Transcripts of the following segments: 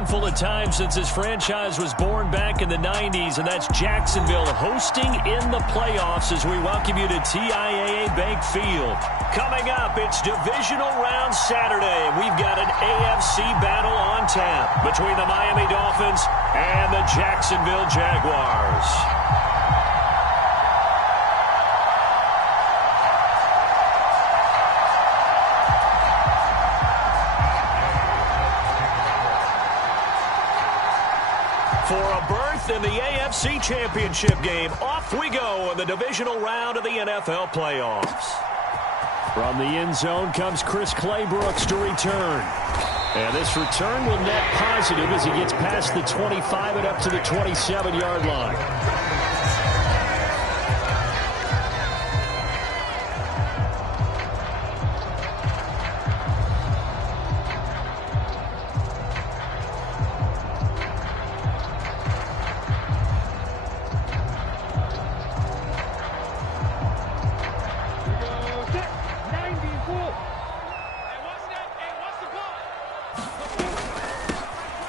handful of times since this franchise was born back in the 90s, and that's Jacksonville hosting in the playoffs as we welcome you to TIAA Bank Field. Coming up, it's Divisional Round Saturday. We've got an AFC battle on tap between the Miami Dolphins and the Jacksonville Jaguars. For a berth in the AFC Championship game, off we go in the divisional round of the NFL playoffs. From the end zone comes Chris Claybrooks to return. And this return will net positive as he gets past the 25 and up to the 27-yard line.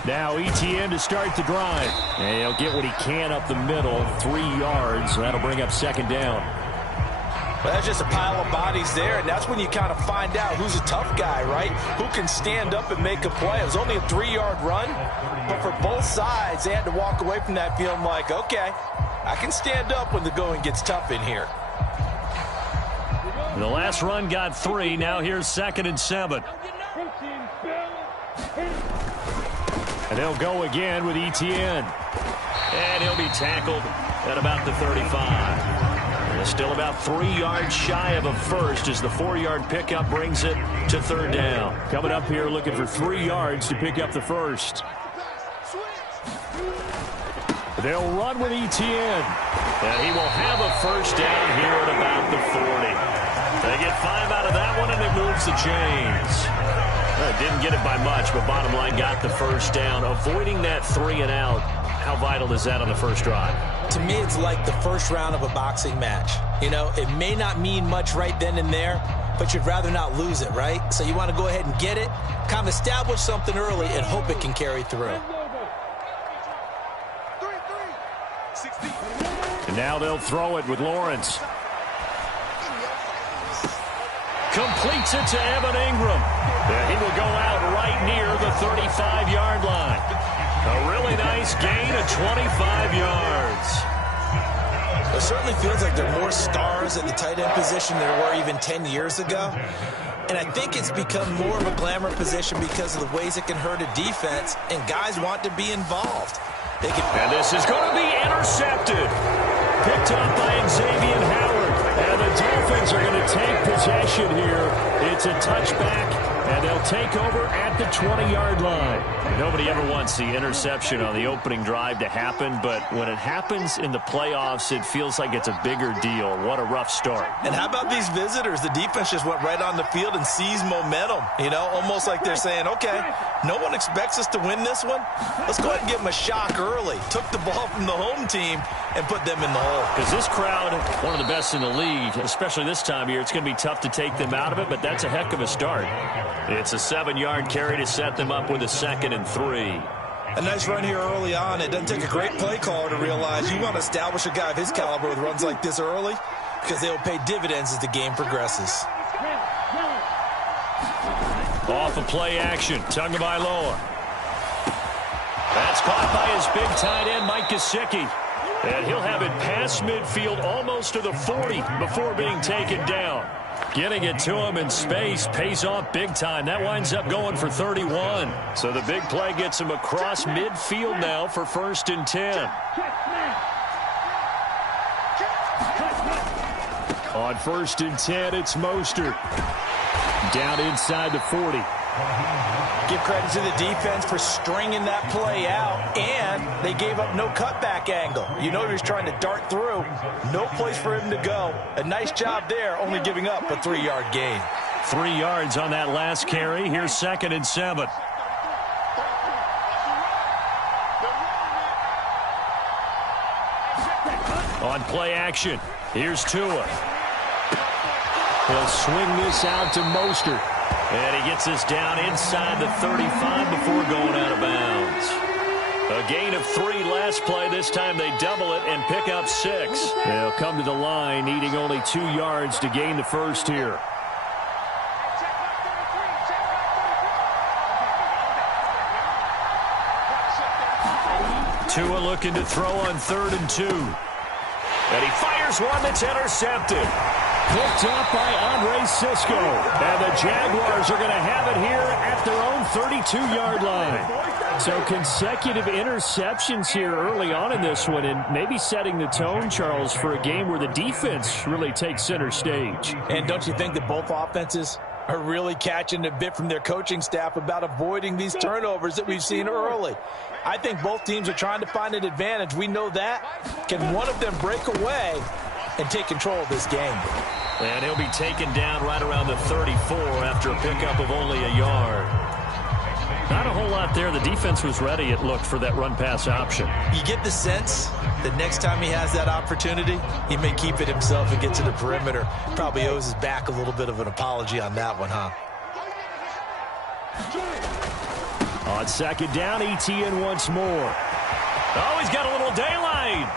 Now ETN to start the drive. And he'll get what he can up the middle, 3 yards. That'll bring up second down. Well, that's just a pile of bodies there, and that's when you kind of find out who's a tough guy, right? Who can stand up and make a play. It was only a 3-yard run, but for both sides, they had to walk away from that feeling like, okay, I can stand up when the going gets tough in here. The last run got 3. Now here's 2nd and 7. And they'll go again with ETN. And he'll be tackled at about the 35. And still about 3 yards shy of a first as the 4-yard pickup brings it to 3rd down. Coming up here looking for 3 yards to pick up the first. They'll run with ETN. And he will have a first down here at about the 40. They get 5 out of that one, and it moves the chains. Didn't get it by much, but bottom line got the first down. Avoiding that 3 and out, how vital is that on the first drive? To me, it's like the first round of a boxing match. You know, it may not mean much right then and there, but you'd rather not lose it, right? So you want to go ahead and get it, kind of establish something early, and hope it can carry through. And now they'll throw it with Lawrence. Completes it to Evan Ingram. He will go out right near the 35-yard line. A really nice gain of 25 yards. It certainly feels like there are more stars at the tight end position than there were even 10 years ago. And I think it's become more of a glamour position because of the ways it can hurt a defense, and guys want to be involved. And this is going to be intercepted. Picked up by Xavier Howard. And the Dolphins are going to take possession here. It's a touchback, and they'll take over at the 20-yard line. Nobody ever wants the interception on the opening drive to happen, but when it happens in the playoffs, it feels like it's a bigger deal. What a rough start. And how about these visitors? The defense just went right on the field and seized momentum. You know, almost like they're saying, okay, no one expects us to win this one. Let's go ahead and give them a shock early. Took the ball from the home team and put them in the hole. Because this crowd, one of the best in the league, especially this time of year, it's going to be tough to take them out of it, but that's a heck of a start. It's a 7-yard carry to set them up with a 2nd and 3. A nice run here early on. It doesn't take a great play caller to realize you want to establish a guy of his caliber with runs like this early because they will pay dividends as the game progresses. Off of play action, Tagovailoa. That's caught by his big tight end, Mike Gesicki. And he'll have it past midfield almost to the 40 before being taken down. Getting it to him in space pays off big time. That winds up going for 31. So the big play gets him across midfield now for 1st and 10. On 1st and 10, it's Mostert. Down inside the 40. Give credit to the defense for stringing that play out, and they gave up no cutback angle. You know he was trying to dart through. No place for him to go. A nice job there, only giving up a 3-yard gain. 3 yards on that last carry. Here's 2nd and 7. On play action, here's Tua. He'll swing this out to Mostert. And he gets this down inside the 35 before going out of bounds. of 3 last play. This time they double it and pick up 6. They'll come to the line needing only 2 yards to gain the first here. Tua looking to throw on 3rd and 2. And he fires one that's intercepted. Picked up by Andre Cisco. And the Jaguars are going to have it here at their own 32-yard line. So consecutive interceptions here early on in this one, and maybe setting the tone, Charles, for a game where the defense really takes center stage. And don't you think that both offenses are really catching a bit from their coaching staff about avoiding these turnovers that we've seen early? I think both teams are trying to find an advantage. We know that. Can one of them break away and take control of this game? And he'll be taken down right around the 34 after a pickup of only a yard. Not a whole lot there. The defense was ready, it looked, for that run-pass option. You get the sense that next time he has that opportunity, he may keep it himself and get to the perimeter. Probably owes his back a little bit of an apology on that one, huh? On 2nd down, Etienne once more. Oh, he's got a little daylight.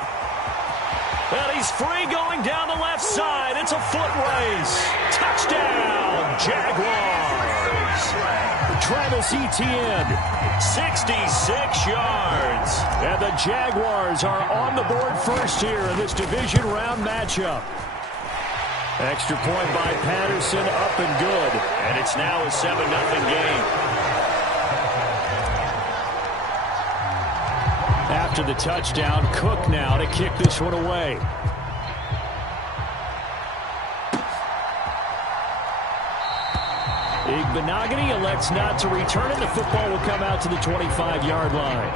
And he's free going down the left side. It's a foot race. Touchdown, Jaguars. Travis Etienne, 66 yards. And the Jaguars are on the board first here in this division round matchup. Extra point by Patterson, up and good. And it's now a 7-0 game. After the touchdown, Cook now to kick this one away. Igbenogany elects not to return it. The football will come out to the 25-yard line.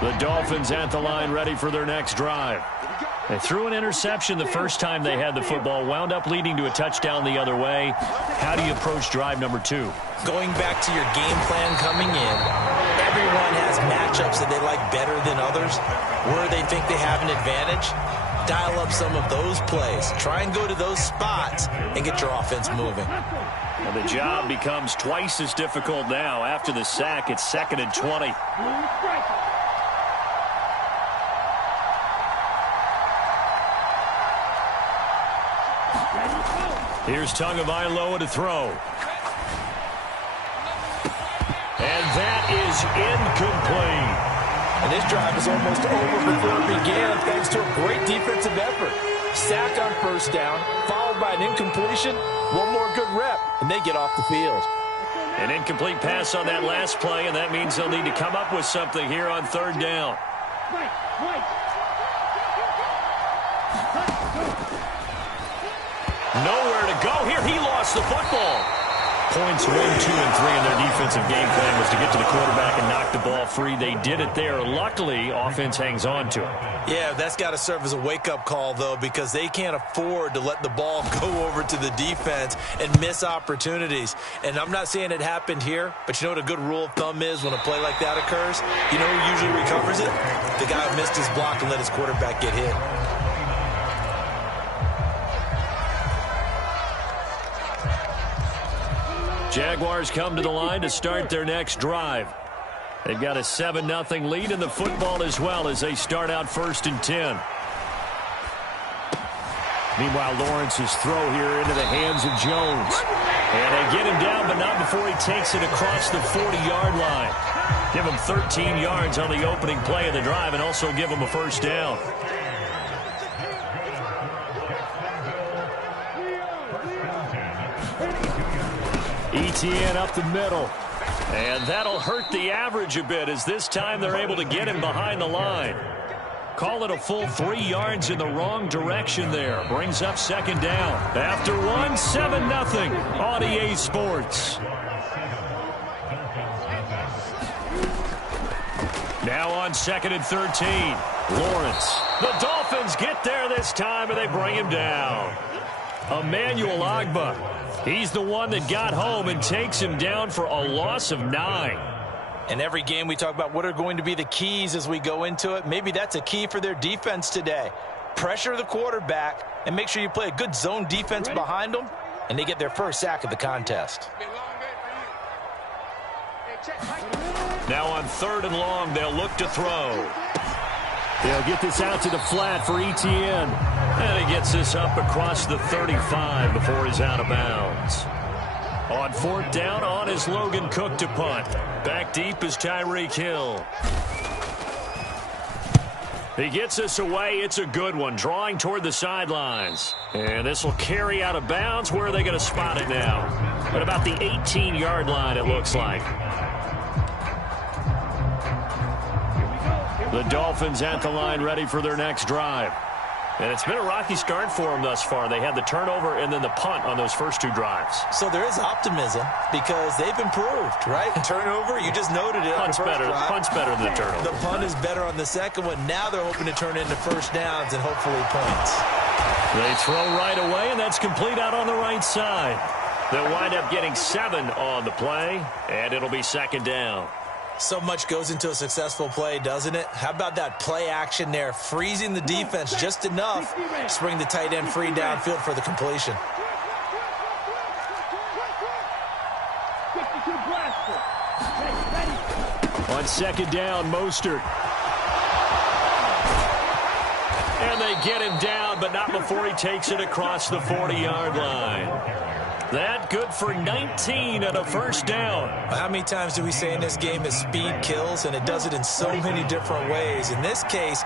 The Dolphins at the line ready for their next drive. They threw an interception the first time they had the football, wound up leading to a touchdown the other way. How do you approach drive number 2? Going back to your game plan coming in, everyone has matchups that they like better than others, where they think they have an advantage. Dial up some of those plays. Try and go to those spots and get your offense moving. And the job becomes twice as difficult now. After the sack, it's 2nd and 20. Here's Tagovailoa to throw. And that is incomplete. And this drive is almost over before it began thanks to a great defensive effort. Sack on 1st down, followed by an incompletion. One more good rep, and they get off the field. An incomplete pass on that last play, and that means they'll need to come up with something here on 3rd down. Nowhere to go here. He lost the football. Points 1, 2, and 3 in their defensive game plan was to get to the quarterback and knock the ball free. They did it there. Luckily, offense hangs on to it. Yeah, that's got to serve as a wake-up call, though, because they can't afford to let the ball go over to the defense and miss opportunities. And I'm not saying it happened here, but you know what a good rule of thumb is when a play like that occurs? You know who usually recovers it? The guy who missed his block and let his quarterback get hit. Jaguars come to the line to start their next drive. They've got a 7-0 lead in the football as well as they start out 1st and 10. Meanwhile, Lawrence's throw here into the hands of Jones. And they get him down, but not before he takes it across the 40-yard line. Give him 13 yards on the opening play of the drive and also give him a 1st down. Etienne up the middle. And that'll hurt the average a bit as this time they're able to get him behind the line. Call it a full 3 yards in the wrong direction there. Brings up 2nd down. After 1, 7-0 on EA Sports. Now on 2nd and 13. Lawrence. The Dolphins get there this time and they bring him down. Emmanuel Ogbah. He's the one that got home and takes him down for a loss of 9. In every game we talk about what are going to be the keys as we go into it. Maybe that's a key for their defense today. Pressure the quarterback and make sure you play a good zone defense behind them, and they get their first sack of the contest. Now on 3rd and long, they'll look to throw. They'll get this out to the flat for Etienne. And he gets this up across the 35 before he's out of bounds. On 4th down, on is Logan Cook to punt. Back deep is Tyreek Hill. He gets this away. It's a good one, drawing toward the sidelines. And this will carry out of bounds. Where are they going to spot it now? At about the 18-yard line, it looks like. The Dolphins at the line, ready for their next drive. And it's been a rocky start for them thus far. They had the turnover and then the punt on those first 2 drives. So there is optimism because they've improved, right? Turnover, you just noted it. Punt's better than the turnover. The punt is better on the second one. Now they're hoping to turn into first downs and hopefully points. They throw right away, and that's complete out on the right side. They'll wind up getting 7 on the play, and it'll be 2nd down. So much goes into a successful play, doesn't it? How about that play action there, freezing the defense just enough to bring the tight end free downfield for the completion. On 2nd down, Mostert. And they get him down, but not before he takes it across the 40-yard line. That good for 19 and a first down. How many times do we say in this game that speed kills, and it does it in so many different ways? In this case,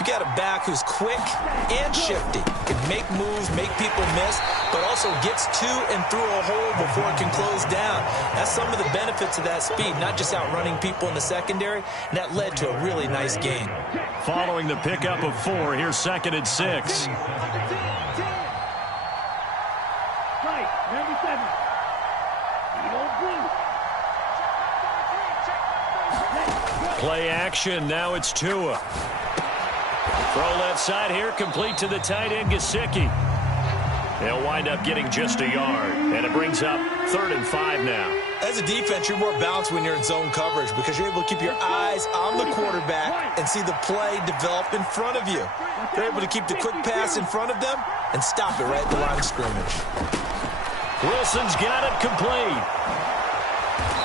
you got a back who's quick and shifty, can make moves, make people miss, but also gets to and through a hole before it can close down. That's some of the benefits of that speed, not just outrunning people in the secondary, and that led to a really nice game. Following the pickup of 4, here's 2nd and 6. Play action. Now it's Tua. Throw left side here, complete to the tight end, Gesicki. They'll wind up getting just a yard, and it brings up 3rd and 5 now. As a defense, you're more balanced when you're in zone coverage because you're able to keep your eyes on the quarterback and see the play develop in front of you. You're able to keep the quick pass in front of them and stop it right at the line of scrimmage. Wilson's got it complete.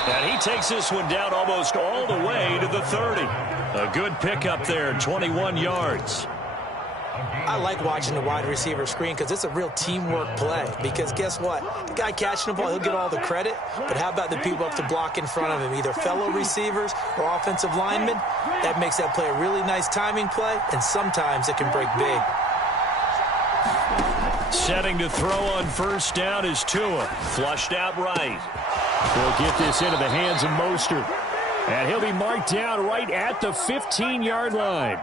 And he takes this one down almost all the way to the 30. A good pickup there, 21 yards. I like watching the wide receiver screen because it's a real teamwork play. Because guess what? The guy catching the ball, he'll get all the credit. But how about the people up to block in front of him, either fellow receivers or offensive linemen? That makes that play a really nice timing play, and sometimes it can break big. Setting to throw on 1st down is Tua. Flushed out right. He'll get this into the hands of Mostert. And he'll be marked down right at the 15-yard line.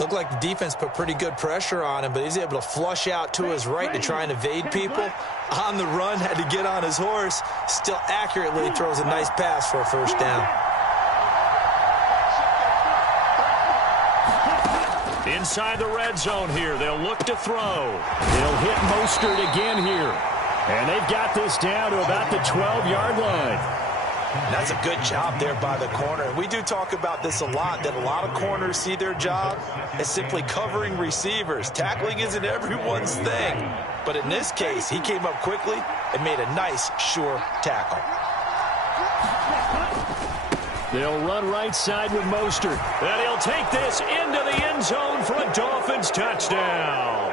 Looked like the defense put pretty good pressure on him, but he's able to flush out to his right to try and evade people. On the run, had to get on his horse. Still accurately throws a nice pass for a 1st down. Inside the red zone here, they'll look to throw. They'll hit Mostert again here. And they've got this down to about the 12-yard line. That's a good job there by the corner. We do talk about this a lot, that a lot of corners see their job as simply covering receivers. Tackling isn't everyone's thing. But in this case, he came up quickly and made a nice, sure tackle. They'll run right side with Mostert. And he'll take this into the end zone for a Dolphins touchdown.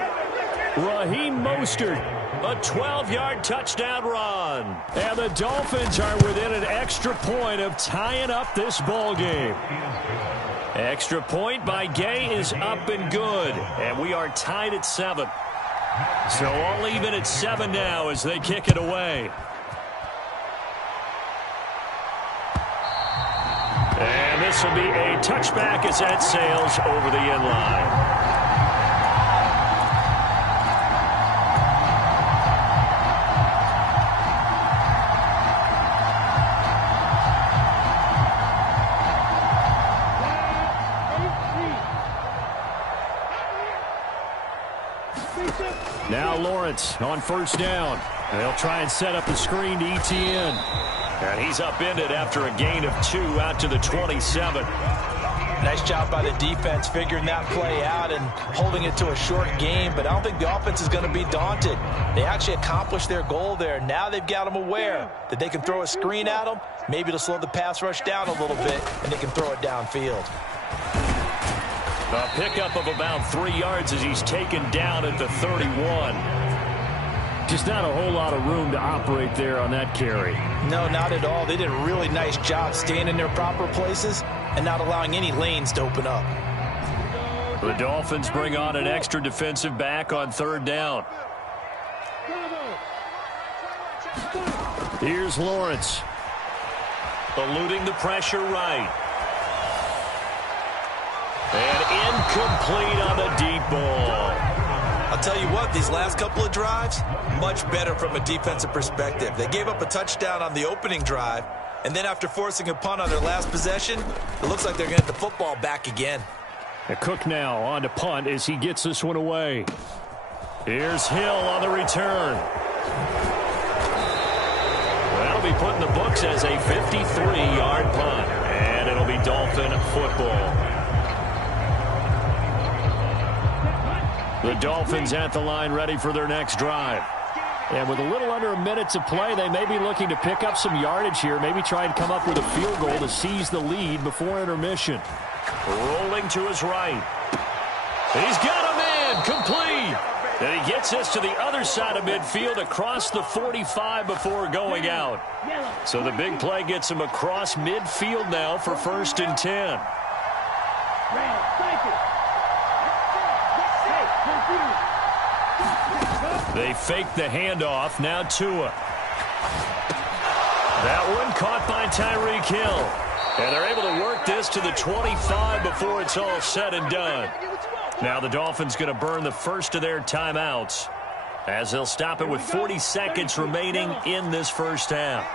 Raheem Mostert, a 12-yard touchdown run. And the Dolphins are within an extra point of tying up this ball game. Extra point by Gay is up and good. And we are tied at 7. So all even at 7 now as they kick it away. And this will be a touchback as that sails over the end line. Now Lawrence on 1st down. They'll try and set up the screen to Etienne. And he's upended after a gain of 2 out to the 27. Nice job by the defense figuring that play out and holding it to a short game, but I don't think the offense is going to be daunted. They actually accomplished their goal there. Now they've got them aware that they can throw a screen at them, maybe to slow the pass rush down a little bit, and they can throw it downfield. A pickup of about 3 yards as he's taken down at the 31. Just not a whole lot of room to operate there on that carry. No, not at all. They did a really nice job staying in their proper places and not allowing any lanes to open up. The Dolphins bring on an extra defensive back on 3rd down. Here's Lawrence. Eluding the pressure right. And incomplete on the deep ball. I'll tell you what, these last couple of drives, much better from a defensive perspective. They gave up a touchdown on the opening drive, and then after forcing a punt on their last possession, it looks like they're going to get the football back again. And Cook now on to punt as he gets this one away. Here's Hill on the return. That'll be put in the books as a 53-yard punt, and it'll be Dolphin football. The Dolphins at the line ready for their next drive. And with a little under a minute to play, they may be looking to pick up some yardage here, maybe try and come up with a field goal to seize the lead before intermission. Rolling to his right. He's got a man, complete. And he gets this to the other side of midfield across the 45 before going out. So the big play gets him across midfield now for 1st and 10. They fake the handoff. Now Tua. That one caught by Tyreek Hill. And they're able to work this to the 25 before it's all said and done. Now the Dolphins going to burn the first of their timeouts as they'll stop it with 40 seconds remaining in this first half.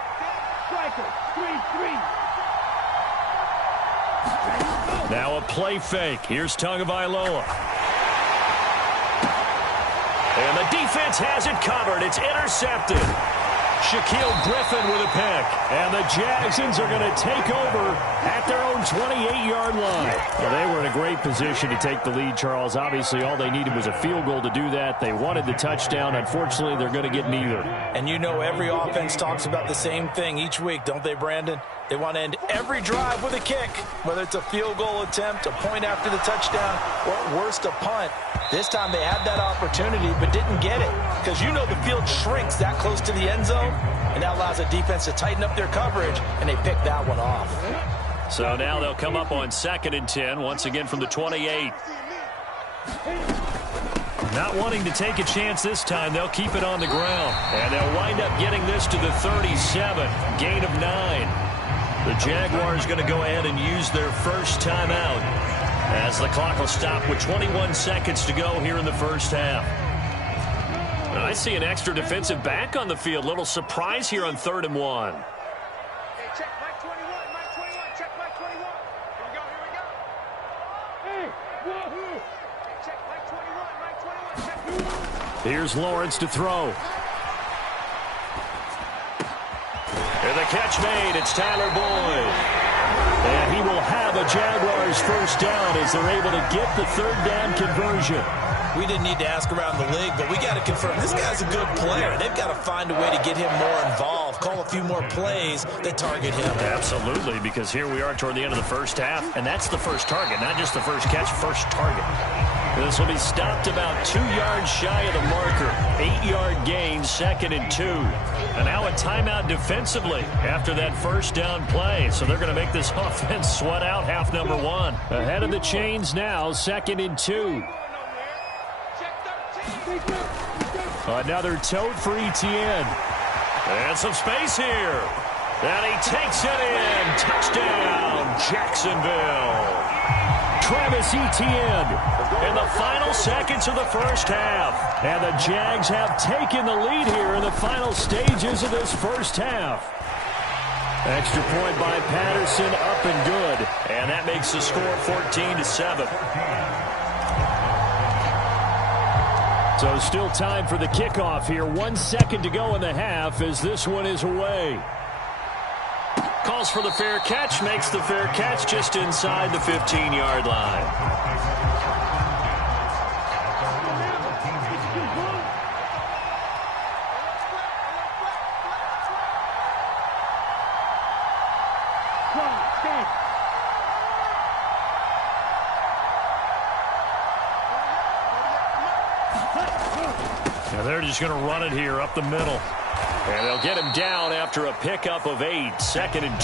Now a play fake. Here's Tagovailoa. And the defense has it covered. It's intercepted. Shaquille Griffin with a pick. And the Jacksons are going to take over at their own 28-yard line. Well, they were in a great position to take the lead, Charles. Obviously, all they needed was a field goal to do that. They wanted the touchdown. Unfortunately, they're going to get neither. And you know every offense talks about the same thing each week, don't they, Brandon? They want to end every drive with a kick, whether it's a field goal attempt, a point after the touchdown, or at worst, a punt. This time they had that opportunity but didn't get it because you know the field shrinks that close to the end zone, and that allows the defense to tighten up their coverage, and they picked that one off. So now they'll come up on 2nd and 10, once again from the 28. Not wanting to take a chance this time, they'll keep it on the ground. And they'll wind up getting this to the 37, gain of 9. The Jaguars going to go ahead and use their first timeout as the clock will stop with 21 seconds to go here in the first half. Now, I see an extra defensive back on the field. Little surprise here on 3rd and 1. Here's Lawrence to throw. And the catch made. It's Tyler Boyd. And he will have a Jaguars first down as they're able to get the 3rd down conversion. We didn't need to ask around the league, but we got to confirm this guy's a good player. They've got to find a way to get him more involved, call a few more plays that target him. Absolutely, because here we are toward the end of the first half, and that's the first target, not just the first catch, first target. This will be stopped about 2 yards shy of the marker. 8-yard gain, 2nd and 2. And now a timeout defensively after that first down play. So they're going to make this offense sweat out half number 1. Ahead of the chains now, 2nd and 2. Another tote for Etienne. And some space here. And he takes it in. Touchdown, Jacksonville. Travis Etienne in the final seconds of the first half. And the Jags have taken the lead here in the final stages of this first half. Extra point by Patterson, up and good. And that makes the score 14-7. So still time for the kickoff here. 1 second to go in the half as this one is away. calls for the fair catch, makes the fair catch just inside the 15-yard line. Now they're just going to run it here up the middle. And they'll get him down after a pickup of 8, 2nd and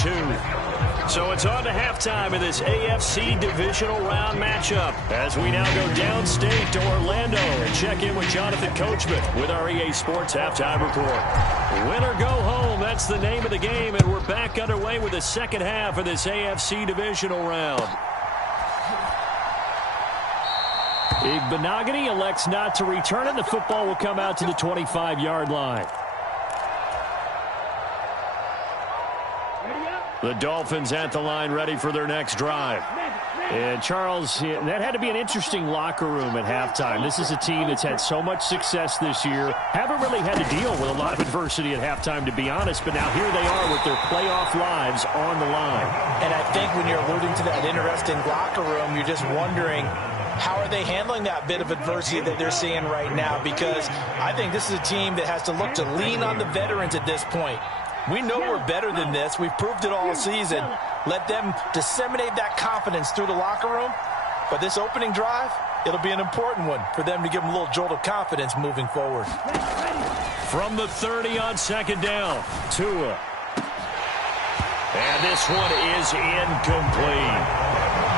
2. So it's on to halftime in this AFC divisional round matchup as we now go downstate to Orlando and check in with Jonathan Coachman with our EA Sports Halftime Report. Win or go home, that's the name of the game, and we're back underway with the second half of this AFC divisional round. Benogany elects not to return it. The football will come out to the 25-yard line. The Dolphins at the line ready for their next drive. And Charles, that had to be an interesting locker room at halftime. This is a team that's had so much success this year. Haven't really had to deal with a lot of adversity at halftime, to be honest. But now here they are with their playoff lives on the line. And I think when you're alluding to that interesting locker room, you're just wondering, how are they handling that bit of adversity that they're seeing right now? Because I think this is a team that has to look to lean on the veterans at this point. We know we're better than this. We've proved it all season. Let them disseminate that confidence through the locker room. But this opening drive, it'll be an important one for them to give them a little jolt of confidence moving forward. From the 30 on 2nd down, Tua. And this one is incomplete.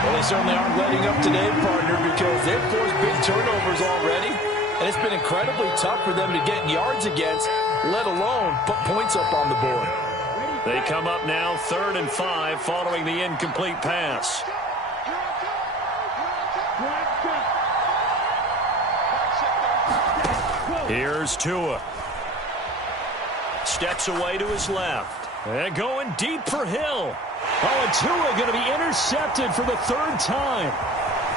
Well, they certainly aren't letting up today, partner, because they've forced big turnovers already. And it's been incredibly tough for them to get yards against, let alone put points up on the board. They come up now 3rd and 5 following the incomplete pass. Here's Tua. Steps away to his left. And going deep for Hill. Oh, and Tua going to be intercepted for the 3rd time.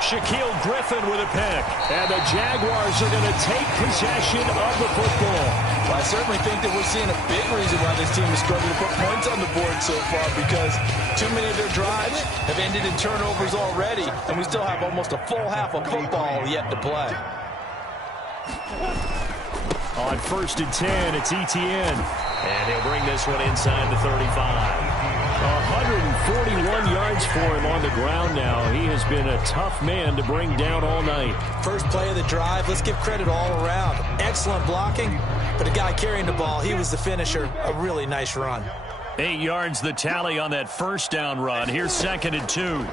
Shaquille Griffin with a pick. And the Jaguars are going to take possession of the football. Well, I certainly think that we're seeing a big reason why this team is struggling to put points on the board so far, because too many of their drives have ended in turnovers already, and we still have almost a full half of football yet to play. On 1st and 10, it's Etienne. And he'll bring this one inside the 35. 141 yards for him on the ground now. He has been a tough man to bring down all night. First play of the drive, let's give credit all around. Excellent blocking, but the guy carrying the ball, he was the finisher. A really nice run. 8 yards the tally on that 1st down run. Here's 2nd and 2.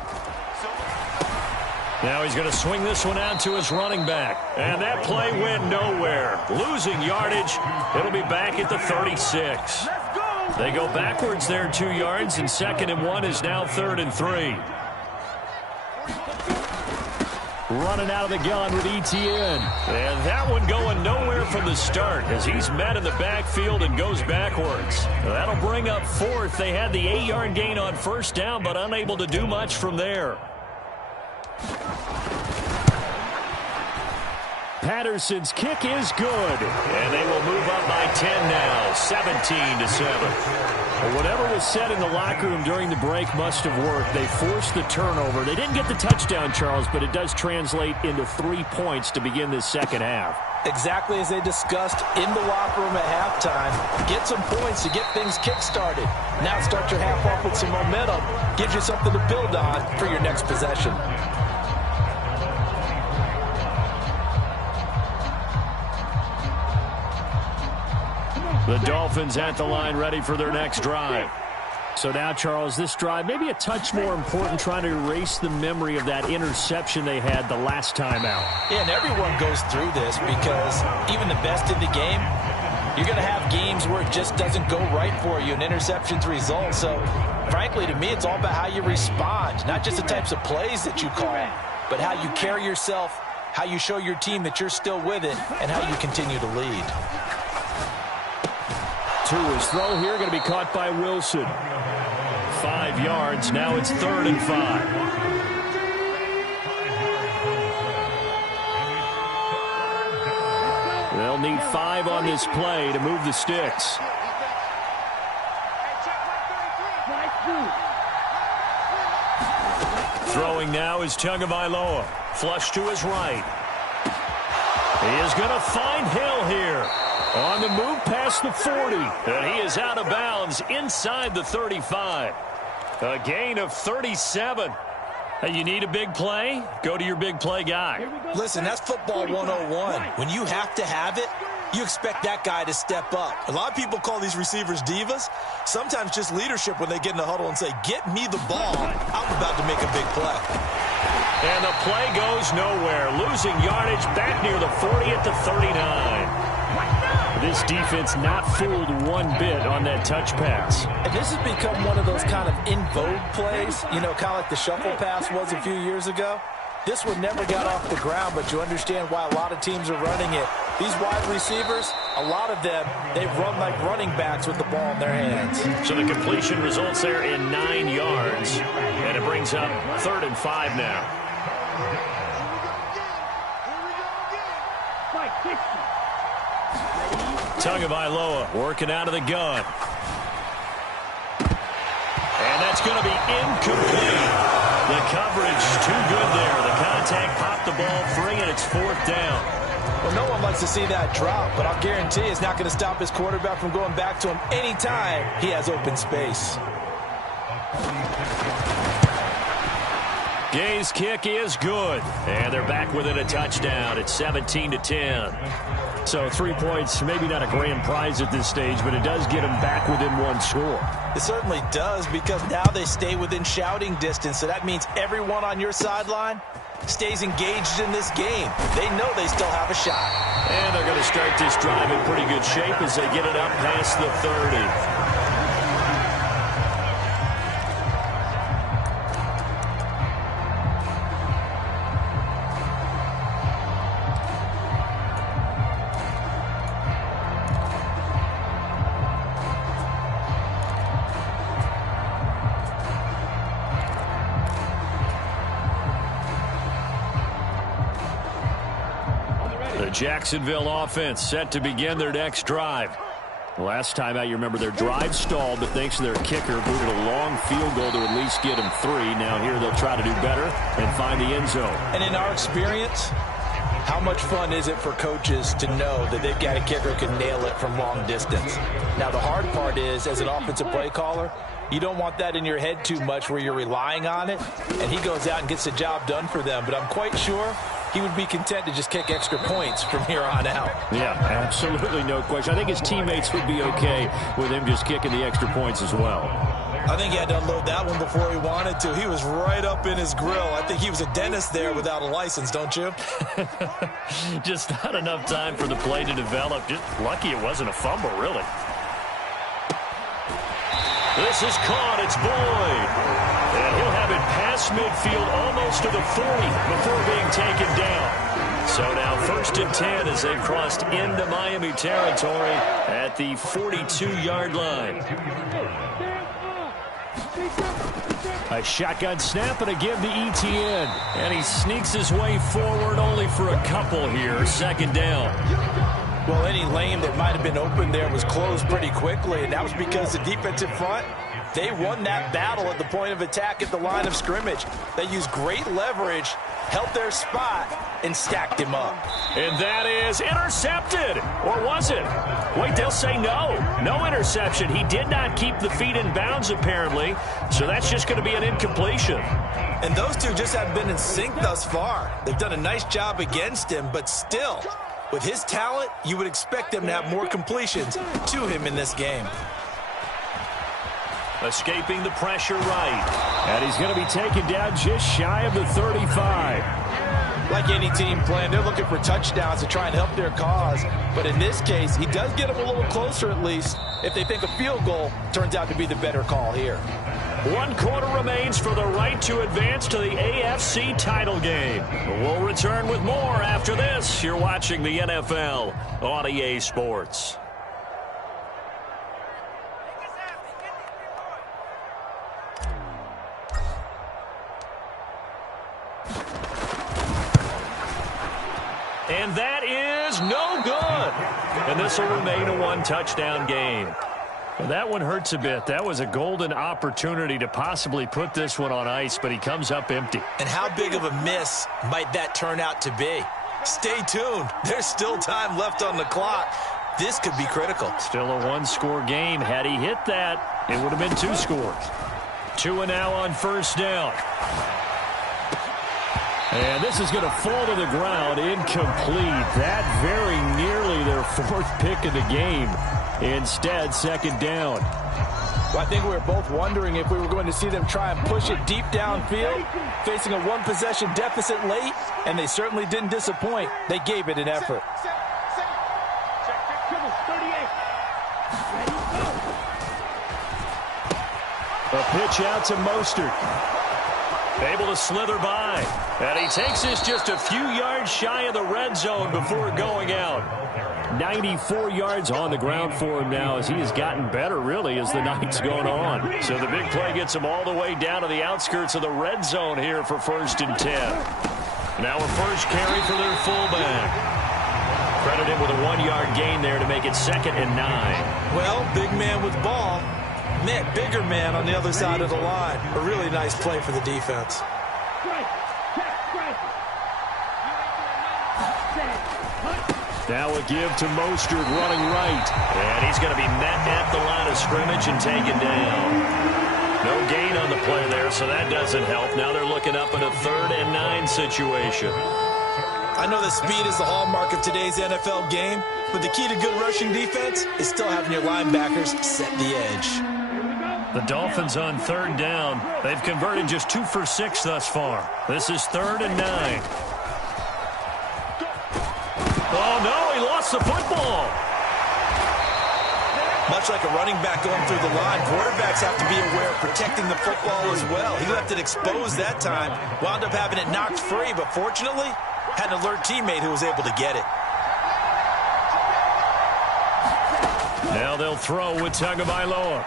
Now he's going to swing this one out to his running back. And that play went nowhere. Losing yardage. It'll be back at the 36. They go backwards there 2 yards, and 2nd and 1 is now 3rd and 3. Running out of the gun with Etienne. And that one going nowhere from the start as he's met in the backfield and goes backwards. That'll bring up 4th. They had the 8-yard gain on 1st down, but unable to do much from there. Patterson's kick is good. And they will move up by 10 now, 17-7. Whatever was said in the locker room during the break must have worked. They forced the turnover. They didn't get the touchdown, Charles, but it does translate into 3 points to begin this second half. Exactly as they discussed in the locker room at halftime. Get some points to get things kick-started. Now start your half off with some momentum. Gives you something to build on for your next possession. The Dolphins at the line ready for their next drive. So now, Charles, this drive maybe a touch more important, trying to erase the memory of that interception they had the last time out. Yeah, and everyone goes through this because even the best in the game, you're going to have games where it just doesn't go right for you, and interceptions result. So, frankly, to me, it's all about how you respond, not just the types of plays that you call, but how you carry yourself, how you show your team that you're still with it, and how you continue to lead. Tua's throw here going to be caught by Wilson. 5 yards. Now it's 3rd and 5. They'll need 5 on this play to move the sticks. Throwing now is Tagovailoa. Flush to his right. He is going to find Hill here. On the move past the 40. And he is out of bounds inside the 35. A gain of 37. Hey, you need a big play? Go to your big play guy. Listen, that's football 101. When you have to have it, you expect that guy to step up. A lot of people call these receivers divas. Sometimes just leadership when they get in the huddle and say, get me the ball. I'm about to make a big play. And the play goes nowhere. Losing yardage back near the 40 at the 39. This defense not fooled one bit on that touch pass. And this has become one of those kind of in vogue plays, you know, kind of like the shuffle pass was a few years ago. This one never got off the ground, but you understand why a lot of teams are running it. These wide receivers, a lot of them, they run like running backs with the ball in their hands. So the completion results there in 9 yards, and it brings up 3rd and 5 now. Tagovailoa working out of the gun. And that's going to be incomplete. The coverage too good there. The contact popped the ball free, and it's 4th down. Well, no one likes to see that drop, but I'll guarantee it's not going to stop his quarterback from going back to him anytime he has open space. Gay's kick is good, and they're back within a touchdown. It's 17-10. So 3 points, maybe not a grand prize at this stage, but it does get them back within 1 score. It certainly does, because now they stay within shouting distance, so that means everyone on your sideline stays engaged in this game. They know they still have a shot. And they're going to start this drive in pretty good shape as they get it up past the 30. Jacksonville offense set to begin their next drive. Last time out, you remember their drive stalled, but thanks to their kicker, booted a long field goal to at least get them 3. Now here they'll try to do better and find the end zone. And in our experience, how much fun is it for coaches to know that they've got a kicker who can nail it from long distance? Now the hard part is, as an offensive play caller, you don't want that in your head too much where you're relying on it, and he goes out and gets the job done for them. But I'm quite sure he would be content to just kick extra points from here on out. Yeah, absolutely no question. I think his teammates would be okay with him just kicking the extra points as well. I think he had to unload that one before he wanted to. He was right up in his grill. I think he was a dentist there without a license, don't you? Just not enough time for the play to develop. Just lucky it wasn't a fumble, really. This is caught. It's Boyd. And he'll have it past midfield almost to the 40 before being taken down. So now 1st and 10 as they've crossed into Miami territory at the 42-yard line. A shotgun snap and a give to Etienne. And he sneaks his way forward only for a couple here. 2nd down. Well, any lane that might have been open there was closed pretty quickly, and that was because the defensive front, they won that battle at the point of attack at the line of scrimmage. They used great leverage, held their spot, and stacked him up. And that is intercepted. Or was it? Wait, they'll say no. No interception. He did not keep the feet in bounds, apparently. So that's just going to be an incompletion. And those two just haven't been in sync thus far. They've done a nice job against him, but still, with his talent, you would expect them to have more completions to him in this game. Escaping the pressure right. And he's going to be taken down just shy of the 35. Like any team plan, they're looking for touchdowns to try and help their cause. But in this case, he does get them a little closer at least if they think a field goal turns out to be the better call here. 1 quarter remains for the right to advance to the AFC title game. We'll return with more after this. You're watching the NFL on EA Sports. And that is no good. And this will remain a 1-touchdown game. Well, that one hurts a bit. That was a golden opportunity to possibly put this one on ice, but he comes up empty. And how big of a miss might that turn out to be? Stay tuned. There's still time left on the clock. This could be critical. Still a one-score game. Had he hit that, it would have been 2 scores. 2 now on first down. And this is going to fall to the ground. Incomplete. That very nearly their 4th pick of the game. Instead, second down. Well, I think we were both wondering if we were going to see them try and push it deep downfield, facing a one-possession deficit late, and they certainly didn't disappoint. They gave it an effort. A pitch out to Mostert. Able to slither by. And he takes this just a few yards shy of the red zone before going out. 94 yards on the ground for him now as he has gotten better, really, as the night's going on. So the big play gets him all the way down to the outskirts of the red zone here for 1st and 10. Now a first carry for their fullback. Credit him with a 1-yard gain there to make it 2nd and 9. Well, big man with ball. Man, bigger man on the other side of the line. A really nice play for the defense. Now a give to Mostert running right. And he's going to be met at the line of scrimmage and taken down. No gain on the play there, so that doesn't help. Now they're looking up at a 3rd and 9 situation. I know that speed is the hallmark of today's NFL game, but the key to good rushing defense is still having your linebackers set the edge. The Dolphins on 3rd down. They've converted just 2 for 6 thus far. This is 3rd and 9. Oh, no, he lost the football. Much like a running back going through the line, quarterbacks have to be aware of protecting the football as well. He left it exposed that time, wound up having it knocked free, but fortunately, had an alert teammate who was able to get it. Now they'll throw with Tagovailoa.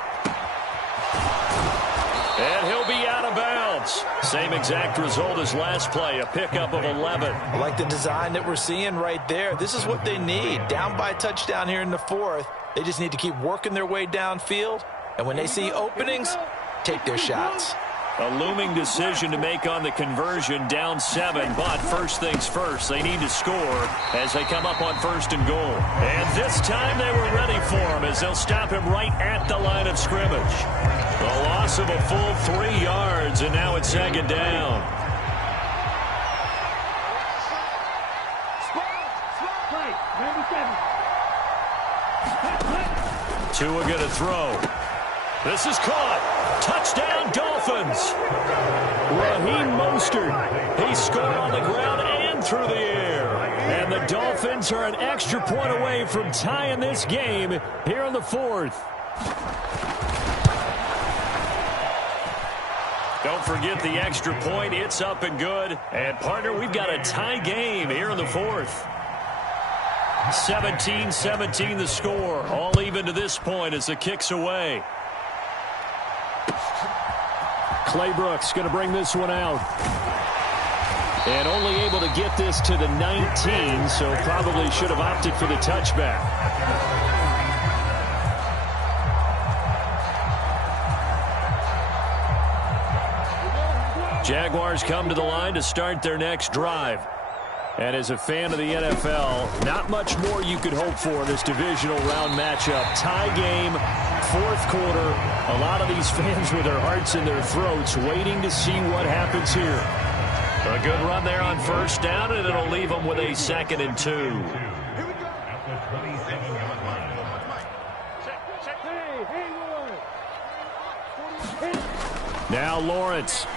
And he'll be out of bounds. Same exact result as last play, a pickup of 11. I like the design that we're seeing right there. This is what they need. Down by a touchdown here in the 4th. They just need to keep working their way downfield. And when they see openings, take their shots. A looming decision to make on the conversion, down 7. But first things first, they need to score as they come up on 1st and goal. And this time they were ready for him as they'll stop him right at the line of scrimmage. The loss of a full 3 yards, and now it's 2nd down. Tua going to throw. This is caught. Touchdown, Dolphins. Raheem Mostert. He scored on the ground and through the air. And the Dolphins are an extra point away from tying this game here in the 4th. Don't forget the extra point. It's up and good. And, partner, we've got a tie game here in the 4th. 17-17 the score. All even to this point as the kick's away. Claybrooks going to bring this one out. And only able to get this to the 19, so probably should have opted for the touchback. Jaguars come to the line to start their next drive. And as a fan of the NFL, not much more you could hope for in this divisional round matchup. Tie game, 4th quarter. A lot of these fans with their hearts in their throats waiting to see what happens here. A good run there on 1st down, and it'll leave them with a 2nd and 2. Now Lawrence.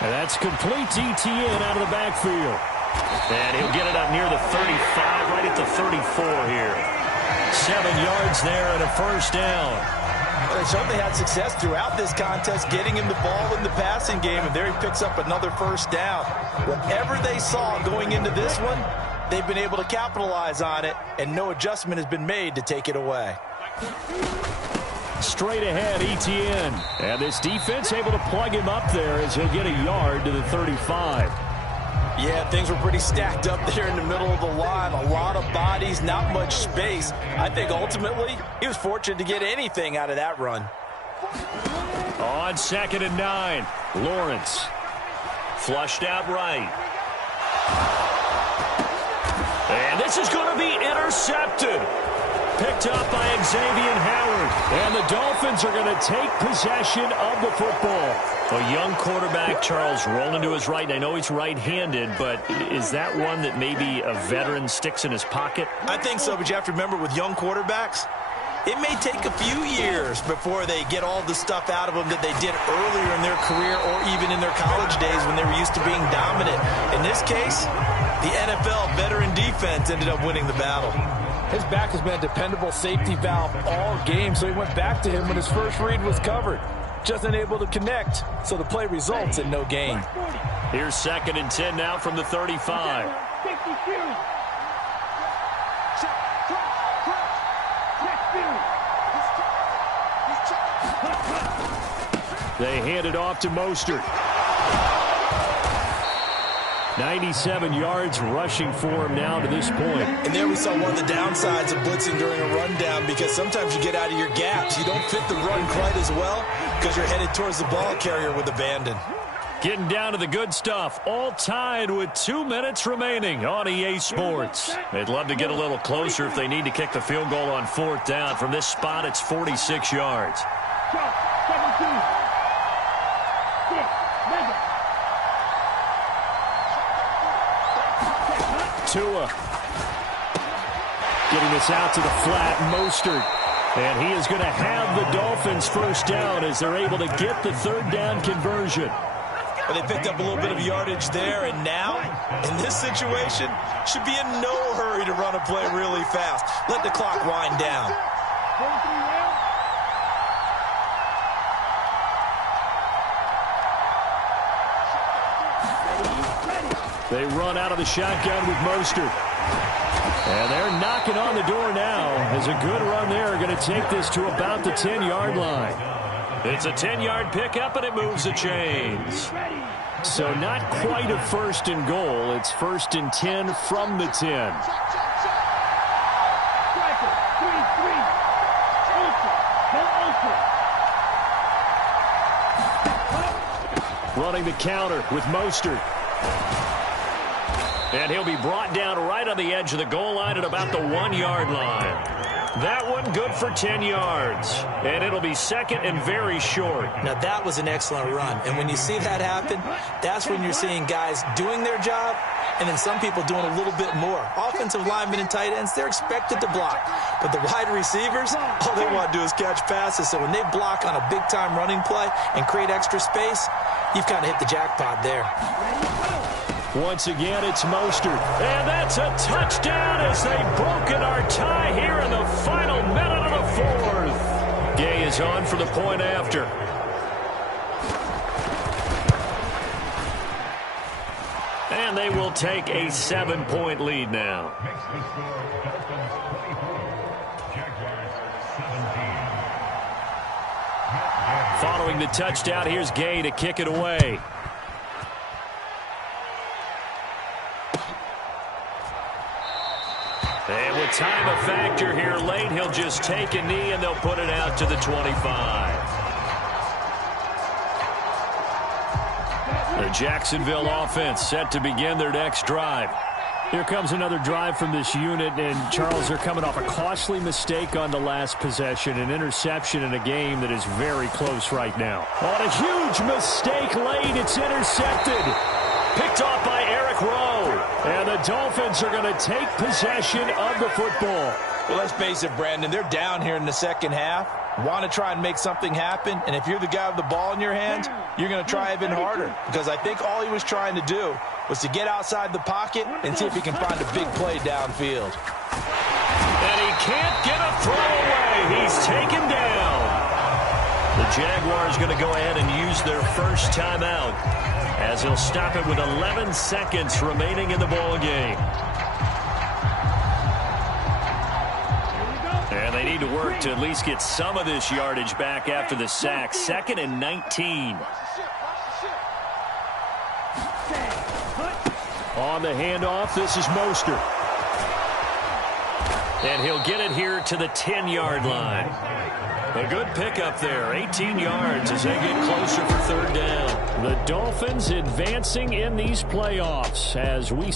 And that's complete to ETN out of the backfield. And he'll get it up near the 35, right at the 34 here. 7 yards there and a 1st down. Well, they certainly had success throughout this contest getting him the ball in the passing game, and there he picks up another 1st down. Whatever they saw going into this one, they've been able to capitalize on it, and no adjustment has been made to take it away. Straight ahead, ETN. And this defense able to plug him up there as he'll get a yard to the 35. Yeah, things were pretty stacked up there in the middle of the line. A lot of bodies, not much space. I think ultimately he was fortunate to get anything out of that run. On 2nd and 9, Lawrence. Flushed out right. And this is going to be intercepted. Picked up by Xavier Howard. And the Dolphins are going to take possession of the football. A young quarterback, Charles, rolling to his right. I know he's right-handed, but is that one that maybe a veteran sticks in his pocket? I think so, but you have to remember with young quarterbacks, it may take a few years before they get all the stuff out of them that they did earlier in their career or even in their college days when they were used to being dominant. In this case, the NFL veteran defense ended up winning the battle. His back has been a dependable safety valve all game, so he went back to him when his first read was covered. Just unable to connect, so the play results in no gain. Here's 2nd and 10 now from the 35. They hand it off to Mostert. 97 yards rushing for him now to this point. And there we saw one of the downsides of blitzing during a rundown, because sometimes you get out of your gaps. You don't fit the run quite as well because you're headed towards the ball carrier with abandon. Getting down to the good stuff. All tied with 2 minutes remaining on EA Sports. They'd love to get a little closer if they need to kick the field goal on 4th down. From this spot, it's 46 yards. Tua getting this out to the flat. Mostert. And he is going to have the Dolphins first down as they're able to get the 3rd down conversion. But they picked up a little bit of yardage there, and now, in this situation, should be in no hurry to run a play really fast. Let the clock wind down. They run out of the shotgun with Mostert. And they're knocking on the door now as a good run there going to take this to about the 10-yard line. It's a 10-yard pickup, and it moves the chains. So not quite a 1st and goal. It's 1st and 10 from the 10. Running the counter with Mostert. And he'll be brought down right on the edge of the goal line at about the 1-yard line. That one good for 10 yards. And it'll be 2nd and very short. Now that was an excellent run. And when you see that happen, that's when you're seeing guys doing their job and then some people doing a little bit more. Offensive linemen and tight ends, they're expected to block. But the wide receivers, all they want to do is catch passes. So when they block on a big-time running play and create extra space, you've kind of hit the jackpot there. Once again, it's Mostert. And that's a touchdown as they've broken our tie here in the final minute of the 4th. Gay is on for the point after. And they will take a 7-point lead now. Following the touchdown, here's Gay to kick it away. And with time a factor here late, he'll just take a knee and they'll put it out to the 25. The Jacksonville offense set to begin their next drive. Here comes another drive from this unit, and Charles, they're coming off a costly mistake on the last possession, an interception in a game that is very close right now. On a huge mistake late, it's intercepted. Picked off by Eric Rowe. And the Dolphins are going to take possession of the football. Well, let's face it, Brandon, they're down here in the second half. Want to try and make something happen, and if you're the guy with the ball in your hands, you're going to try even harder. Because I think all he was trying to do was to get outside the pocket and see if he can find a big play downfield. And he can't get a throw away. He's taken down. The Jaguars going to go ahead and use their first timeout, as he'll stop it with 11 seconds remaining in the ball game. And they need to work to at least get some of this yardage back after the sack. 2nd and 19. On the handoff, this is Mostert. And he'll get it here to the 10-yard line. A good pickup there, 18 yards as they get closer for third down. The Dolphins advancing in these playoffs as we